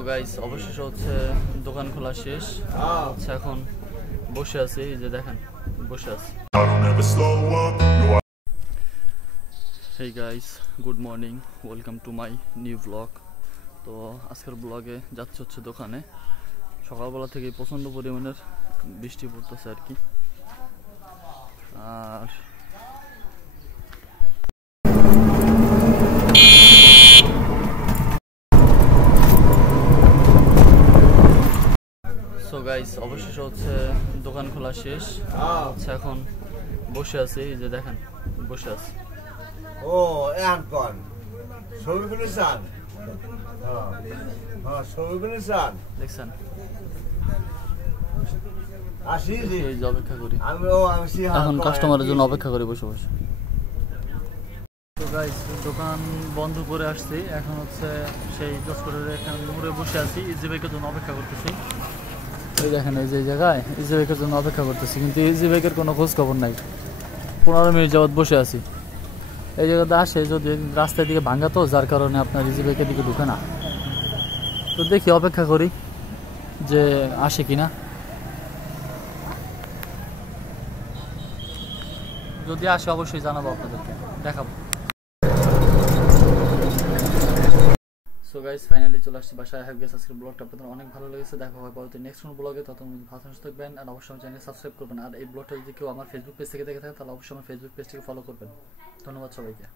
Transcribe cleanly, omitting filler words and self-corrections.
So guys অবশেষে হচ্ছে দোকান খোলা শেষ। আচ্ছা এখন বসে আছি, এই যে দেখেন বসে আছি। Hey guys, good morning, welcome to my new blog. তো আজকের ব্লগে যাচ্ছে হচ্ছে দোকানে। সকালবেলা থেকে প্রচণ্ড পরিমাণের বৃষ্টি পড়তেছে আর কি। আর সো গাইস অবশেষে হচ্ছে দোকান খোলা শেষ। আচ্ছা এখন বসে আছি, এই যে দেখেন বসে আছি। ও এখন ছবিগুলো চান, ছবিগুলো চান দেখছেন, আসি এই যে অপেক্ষা করি, আমি এখন কাস্টমারের জন্য অপেক্ষা করি বসে বসে। তো গাইস দোকান বন্ধ করে আসছি, এখন হচ্ছে সেই জজকোটের এখানে মোড়ে বসে আছি, ইজি বাইকের জন্য অপেক্ষা করতেছি। এই দেখেন এই যে জায়গায় ইজি বাইকের জন্য অপেক্ষা করতেছি, কিন্তু ইজি বাইকের কোনো খোঁজ খবর নাই। 15 মিনিট যাবৎ বসে আছি। এই জায়গাতে আসে যদি রাস্তার দিকে ভাঙ্গা, তো যার কারণে আপনার ইজি বাইকের দিকে ঢুকে না। তো দেখি অপেক্ষা করি যে আসে কিনা। যদি আসে অবশ্যই জানাবো আপনাদেরকে, দেখাবো। সো গাইস ফাইনালি চলে আসছি বাসায়। হ্যাভ গেস আজকের ব্লগটা আপনাদের অনেক ভালো লেগেছে। দেখা হবে পরবর্তী নেক্সট কোন ব্লগে। ততক্ষণ ভালো থাকবেন আর অবশ্যই আমার চ্যানেল সাবস্ক্রাইব করবেন। আর এই ব্লগটা যদি কেউ আমার ফেসবুক পেজ থেকে দেখে থাকেন তাহলে অবশ্যই আমার ফেসবুক পেজটিকে ফলো করবেন। ধন্যবাদ সবাইকে।